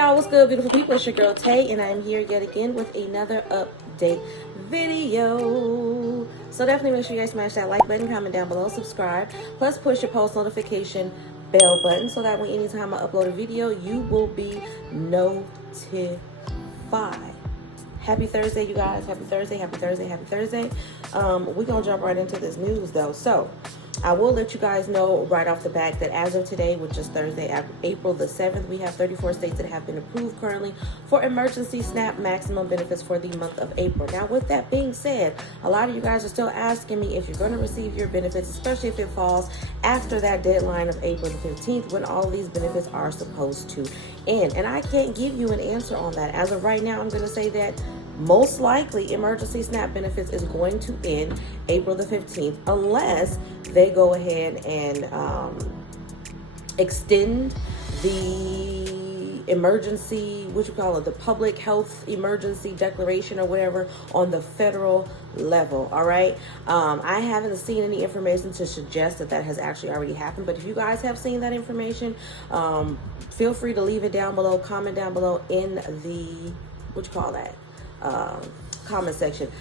y'all, what's good, beautiful people? It's your girl Tay, and I'm here yet again with another update video. So definitely make sure you guys smash that like button, comment down below, subscribe, plus push your post notification bell button so that when anytime I upload a video, you will be notified. Happy Thursday, you guys. Happy Thursday, happy Thursday, happy Thursday. We're gonna jump right into this news though. So I will let you guys know right off the bat that as of today, which is Thursday, April the 7th, we have 34 states that have been approved currently for emergency SNAP maximum benefits for the month of April. Now, with that being said, a lot of you guys are still asking me if you're going to receive your benefits, especially if it falls after that deadline of April the 15th, when all of these benefits are supposed to end. And I can't give you an answer on that. As of right now, I'm going to say that most likely emergency SNAP benefits is going to end April the 15th unless they go ahead and extend the emergency, the public health emergency declaration or whatever on the federal level. All right. I haven't seen any information to suggest that that has actually already happened, but if you guys have seen that information, feel free to leave it down below, comment down below in the, comment section.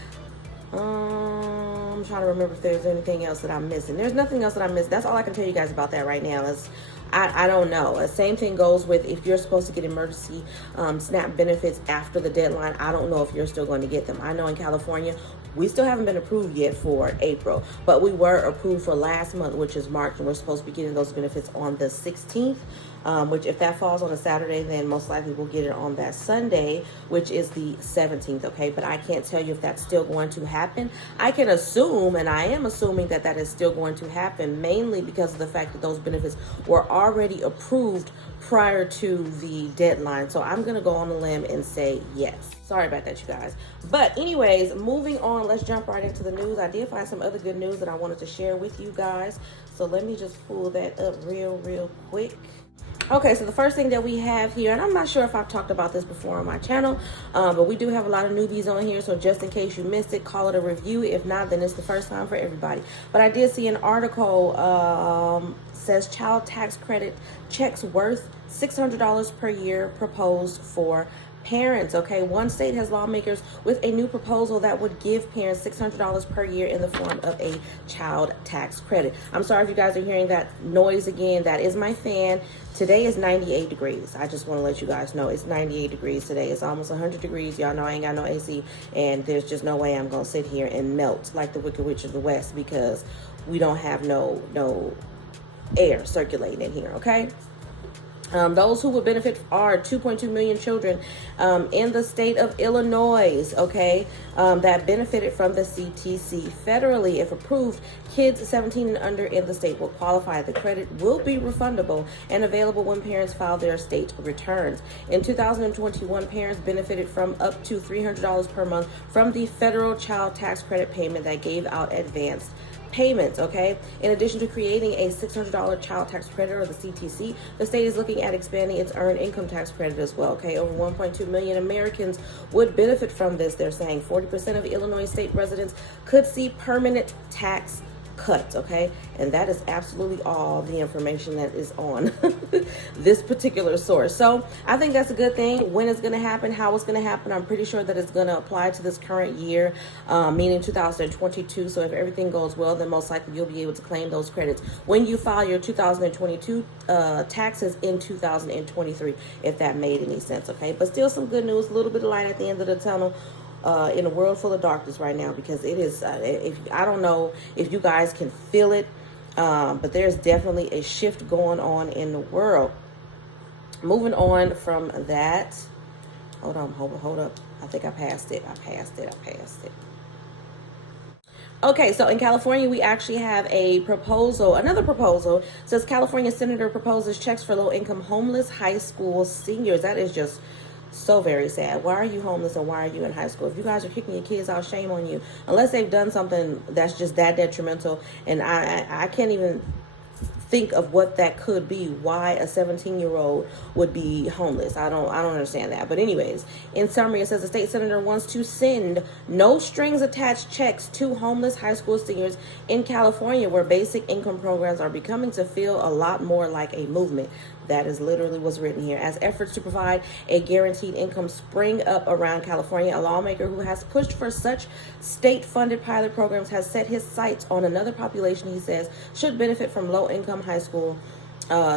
I'm trying to remember if there's anything else that I'm missing. There's nothing else that I'm missing. That's all I can tell you guys about that right now. Is I don't know. The same thing goes with if you're supposed to get emergency SNAP benefits after the deadline. I don't know if you're still going to get them. I know in California, we still haven't been approved yet for April, but we were approved for last month, which is March, and we're supposed to be getting those benefits on the 16th. Which if that falls on a Saturday, then most likely we'll get it on that Sunday, which is the 17th, okay? But I can't tell you if that's still going to happen. I can assume, and I am assuming that that is still going to happen, mainly because of the fact that those benefits were already approved prior to the deadline. So I'm going to go on a limb and say yes. Sorry about that, you guys. But anyways, moving on, let's jump right into the news. I did find some other good news that I wanted to share with you guys. So let me just pull that up real quick. Okay, so the first thing that we have here, and I'm not sure if I've talked about this before on my channel, but we do have a lot of newbies on here, so just in case you missed it, call it a review. If not, then it's the first time for everybody. But I did see an article, says child tax credit checks worth $600 per year proposed for parents. Okay, one state has lawmakers with a new proposal that would give parents $600 per year in the form of a child tax credit. I'm sorry if you guys are hearing that noise again. That is my fan. Today is 98 degrees. I just want to let you guys know it's 98 degrees today. It's almost 100 degrees. Y'all know I ain't got no AC, and there's just no way I'm going to sit here and melt like the Wicked Witch of the West because we don't have no air circulating in here, okay? Those who would benefit are 2.2 million children in the state of Illinois, okay, that benefited from the CTC federally. If approved, kids 17 and under in the state will qualify. The credit will be refundable and available when parents file their state returns. In 2021, parents benefited from up to $300 per month from the federal child tax credit payment that gave out advanced payments, okay? In addition to creating a $600 child tax credit, or the CTC, the state is looking at expanding its earned income tax credit as well, okay? Over 1.2 million Americans would benefit from this. They're saying 40% of Illinois state residents could see permanent tax cuts, okay? And that is absolutely all the information that is on this particular source. So I think that's a good thing. When it's going to happen, how it's going to happen, I'm pretty sure that it's going to apply to this current year, meaning 2022. So if everything goes well, then most likely you'll be able to claim those credits when you file your 2022 taxes in 2023, if that made any sense, okay? But still some good news, a little bit of light at the end of the tunnel. In a world full of darkness right now, because it is, I don't know if you guys can feel it, but there's definitely a shift going on in the world. Moving on from that, hold up. I think I passed it. Okay, so in California, we actually have a proposal, another proposal. It says California Senator proposes checks for low-income homeless high school seniors. That is just so very sad. Why are you homeless and why are you in high school? If you guys are kicking your kids out, shame on you. Unless they've done something that's just that detrimental. And I can't even think of what that could be, why a 17-year-old would be homeless. I don't understand that. But anyways, in summary, it says the state senator wants to send no strings attached checks to homeless high school seniors in California, where basic income programs are becoming to feel a lot more like a movement. That is literally what's written here. As efforts to provide a guaranteed income spring up around California, a lawmaker who has pushed for such state-funded pilot programs has set his sights on another population he says should benefit from low-income high school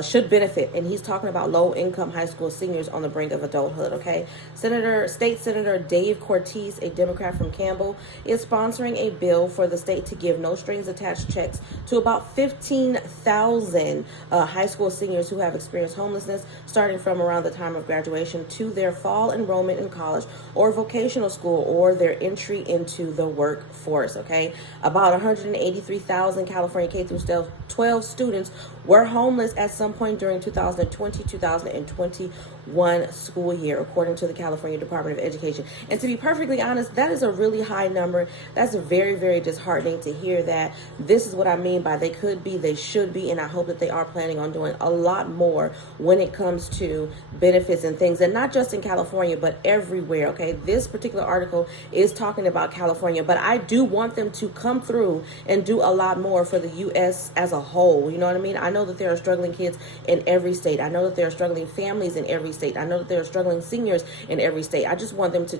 should benefit, and he's talking about low-income high school seniors on the brink of adulthood. Okay, State Senator Dave Cortez, a Democrat from Campbell, is sponsoring a bill for the state to give no strings attached checks to about 15,000 high school seniors who have experienced homelessness starting from around the time of graduation to their fall enrollment in college or vocational school or their entry into the workforce. Okay, about 183,000 California K through 12 students were homeless at some point during 2020-2021 school year, according to the California Department of Education. And to be perfectly honest, that is a really high number. That's very, very disheartening to hear that. This is what I mean by they could be, they should be, and I hope that they are planning on doing a lot more when it comes to benefits and things, and not just in California, but everywhere, okay? This particular article is talking about California, but I do want them to come through and do a lot more for the U.S. as a whole, you know what I mean? I know that there are struggling kids in every state. I know that there are struggling families in every state. I know that there are struggling seniors in every state. I just want them to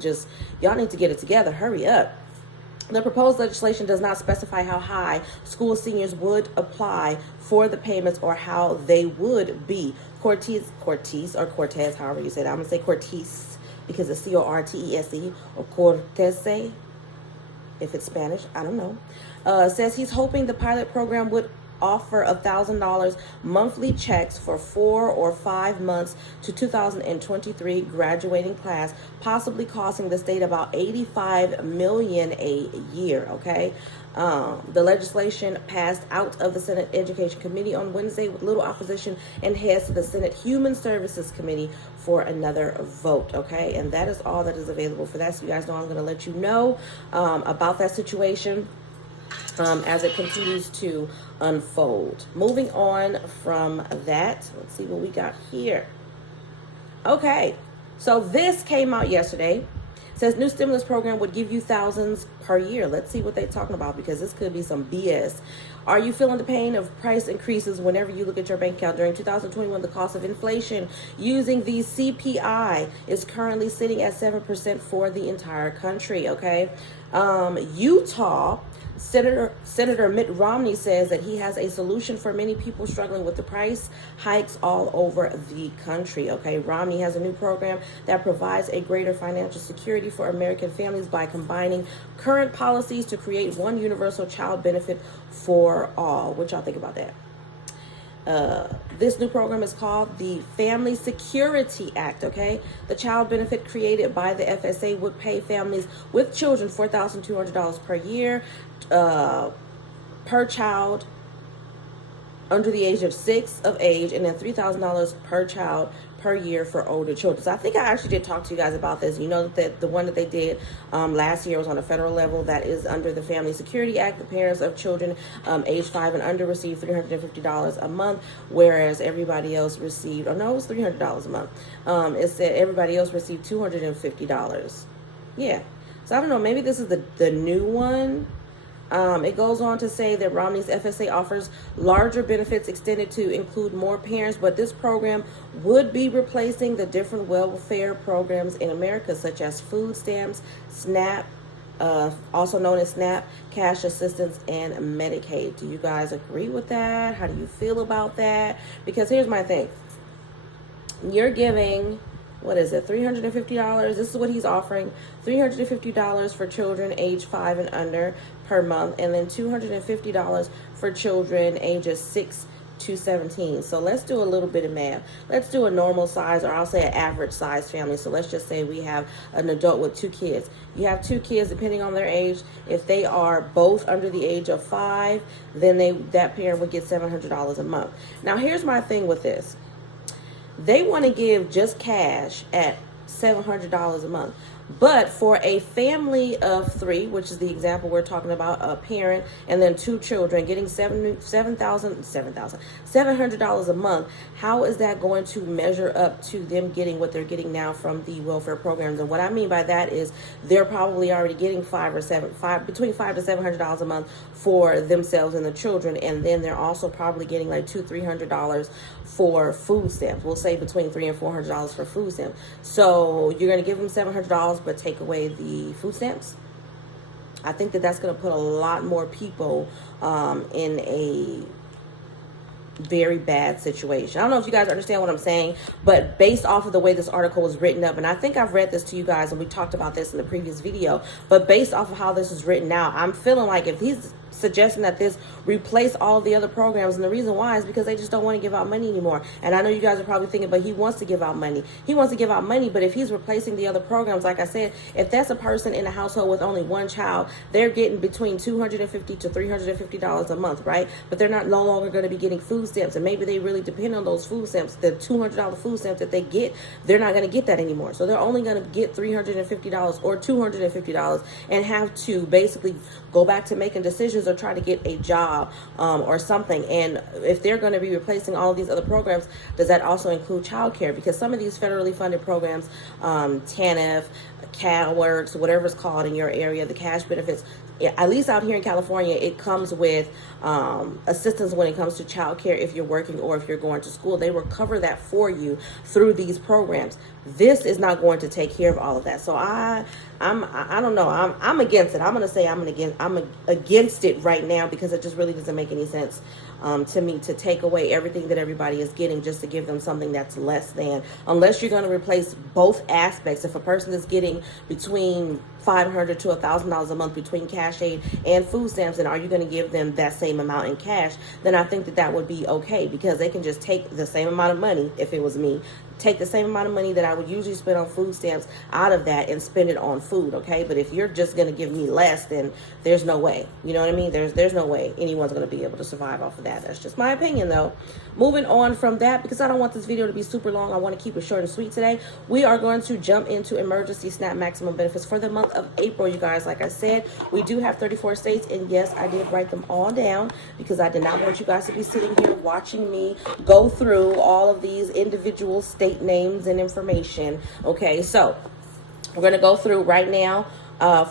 y'all need to get it together. Hurry up. The proposed legislation does not specify how high school seniors would apply for the payments or how they would be. Cortez, however you say it. I'm going to say Cortez because it's Cortese or Cortese if it's Spanish. I don't know. Says he's hoping the pilot program would offer $1,000 monthly checks for 4 or 5 months to 2023 graduating class, possibly costing the state about $85 million a year. Okay, the legislation passed out of the Senate Education Committee on Wednesday with little opposition and heads to the Senate Human Services Committee for another vote. Okay, and that is all that is available for that. So you guys know I'm going to let you know about that situation as it continues to unfold. Moving on from that, let's see what we got here. Okay, so this came out yesterday. It says new stimulus program would give you thousands per year. Let's see what they're talking about, because this could be some BS. Are you feeling the pain of price increases whenever you look at your bank account? During 2021, the cost of inflation using the CPI is currently sitting at 7% for the entire country. Okay, Utah Senator Mitt Romney says that he has a solution for many people struggling with the price hikes all over the country. Okay, Romney has a new program that provides a greater financial security for American families by combining current policies to create one universal child benefit for all. What y'all think about that? This new program is called the Family Security Act. Okay, the child benefit created by the FSA would pay families with children $4,200 per year per child under the age of 6 of age, and then $3,000 per child per year for older children. So I think I actually did talk to you guys about this. You know that the one that they did last year was on a federal level. That is under the Family Security Act. The parents of children age 5 and under receive $350 a month, whereas everybody else received, oh no, it was $300 a month. It said everybody else received $250. Yeah. So I don't know, maybe this is the new one. It goes on to say that Romney's FSA offers larger benefits extended to include more parents, but this program would be replacing the different welfare programs in America, such as food stamps, SNAP, also known as SNAP, cash assistance, and Medicaid. Do you guys agree with that? How do you feel about that? Because here's my thing. You're giving, what is it, $350? This is what he's offering. $350 for children age 5 and under per month, and then $250 for children ages 6 to 17. So let's do a little bit of math. Let's do a normal size, or I'll say an average size family. So let's just say we have an adult with 2 kids. You have 2 kids, depending on their age. If they are both under the age of 5, then that parent would get $700 a month. Now here's my thing with this. They want to give just cash at $700 a month. But for a family of 3, which is the example we're talking about, a parent and then 2 children getting $700 a month, how is that going to measure up to them getting what they're getting now from the welfare programs? And what I mean by that is they're probably already getting between $500 to $700 a month for themselves and the children, and then they're also probably getting like $200-300 for food stamps. We'll say between $300 and $400 for food stamps. So you're going to give them $700 but take away the food stamps? I think that that's going to put a lot more people in a very bad situation. I don't know if you guys understand what I'm saying, but based off of the way this article was written up, and I think I've read this to you guys and we talked about this in the previous video, but based off of how this is written out, I'm feeling like if he's suggesting that this replace all the other programs, and the reason why is because they just don't want to give out money anymore. And I know you guys are probably thinking, but he wants to give out money. He wants to give out money, but if he's replacing the other programs, like I said, if that's a person in a household with only 1 child, they're getting between $250 to $350 a month, right? But they're no longer going to be getting food stamps, and maybe they really depend on those food stamps. The $200 food stamps that they get, they're not going to get that anymore. So they're only going to get $350 or $250 and have to basically go back to making decisions or try to get a job or something. And if they're going to be replacing all of these other programs, does that also include childcare? Because some of these federally funded programs, TANF, CalWorks, whatever it's called in your area, the cash benefits, at least out here in California, it comes with assistance when it comes to childcare if you're working or if you're going to school. They will cover that for you through these programs. This is not going to take care of all of that. So I don't know. I'm against it. I'm going to say I'm against it right now because it just really doesn't make any sense to me to take away everything that everybody is getting just to give them something that's less than, unless you're going to replace both aspects. If a person is getting between $500 to $1,000 a month between cash aid and food stamps, and are you going to give them that same amount in cash? Then I think that would be okay, because they can just take the same amount of money, if it was me, take the same amount of money that I would usually spend on food stamps out of that and spend it on food, okay? But if you're just going to give me less, then there's no way. You know what I mean? There's no way anyone's going to be able to survive off of that. That's just my opinion, though. Moving on from that, because I don't want this video to be super long, I want to keep it short and sweet today. We are going to jump into emergency SNAP maximum benefits for the month of April, you guys. Like I said, we do have 34 states, and yes, I did write them all down because I did not want you guys to be sitting here watching me go through all of these individual state names and information. Okay, so we're going to go through right now.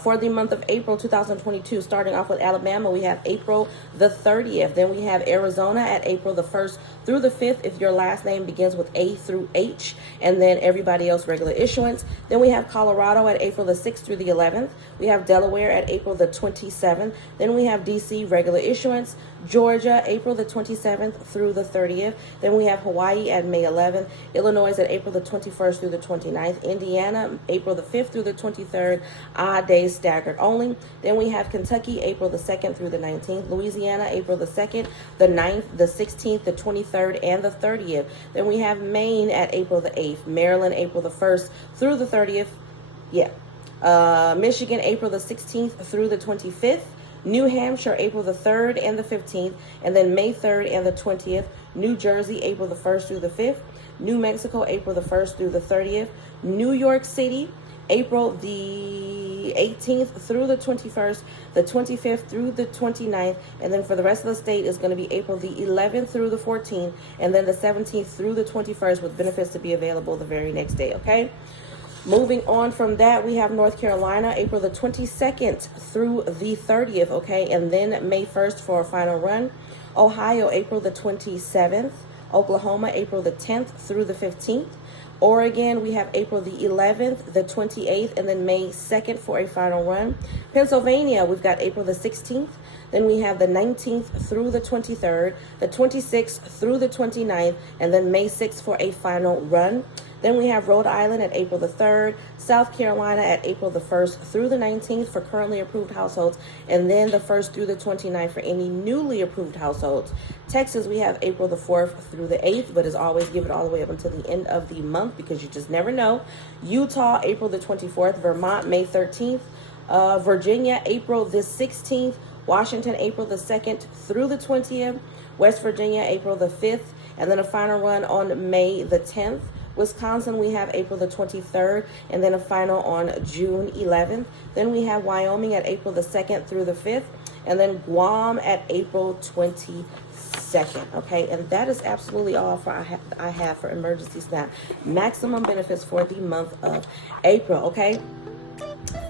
For the month of April 2022, starting off with Alabama, we have April the 30th. Then we have Arizona at April the 1st through the 5th if your last name begins with A through H, and then everybody else regular issuance. Then we have Colorado at April the 6th through the 11th. We have Delaware at April the 27th. Then we have DC regular issuance. Georgia, April the 27th through the 30th. Then we have Hawaii at May 11th. Illinois at April the 21st through the 29th. Indiana, April the 5th through the 23rd. Odd days staggered only. Then we have Kentucky, April the 2nd through the 19th. Louisiana, April the 2nd, the 9th, the 16th, the 23rd, and the 30th. Then we have Maine at April the 8th. Maryland, April the 1st through the 30th. Michigan, April the 16th through the 25th. New Hampshire, April the 3rd and the 15th, and then May 3rd and the 20th. New Jersey, April the 1st through the 5th. New Mexico, April the 1st through the 30th. New York City, April the 18th through the 21st, the 25th through the 29th, and then for the rest of the state is going to be April the 11th through the 14th, and then the 17th through the 21st, with benefits to be available the very next day, okay? Moving on from that, we have North Carolina, April the 22nd through the 30th, okay? And then May 1st for a final run. Ohio, April the 27th. Oklahoma, April the 10th through the 15th. Oregon, we have April the 11th, the 28th, and then May 2nd for a final run. Pennsylvania, we've got April the 16th. Then we have the 19th through the 23rd, the 26th through the 29th, and then May 6th for a final run. Then we have Rhode Island at April the 3rd, South Carolina at April the 1st through the 19th for currently approved households, and then the 1st through the 29th for any newly approved households. Texas, we have April the 4th through the 8th, but as always, give it all the way up until the end of the month because you just never know. Utah, April the 24th, Vermont, May 13th, Virginia, April the 16th, Washington, April the 2nd through the 20th, West Virginia, April the 5th, and then a final run on May the 10th. Wisconsin, we have April the 23rd, and then a final on June 11th. Then we have Wyoming at April the 2nd through the 5th, and then Guam at April 22nd. Okay, and that is absolutely all for I have for Emergency SNAP maximum benefits for the month of April. Okay,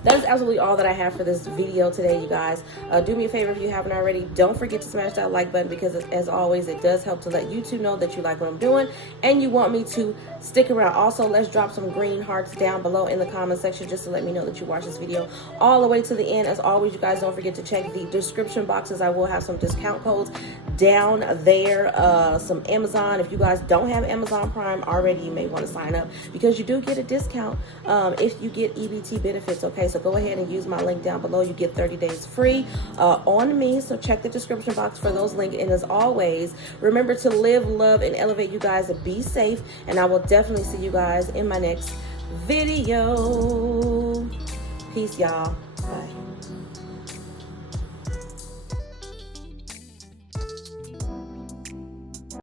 that is absolutely all that I have for this video today, you guys. Do me a favor if you haven't already. Don't forget to smash that like button, because as always, it does help to let YouTube know that you like what I'm doing and you want me to stick around. Also, let's drop some green hearts down below in the comment section just to let me know that you watched this video all the way to the end. As always, you guys, don't forget to check the description boxes. I will have some discount codes down there, some Amazon. If you guys don't have Amazon Prime already, you may want to sign up, because you do get a discount if you get EBT benefits. Okay, so go ahead and use my link down below. You get 30 days free on me, so check the description box for those links. And as always, remember to live, love, and elevate, you guys, and be safe, and I will definitely see you guys in my next video. Peace, y'all. Bye.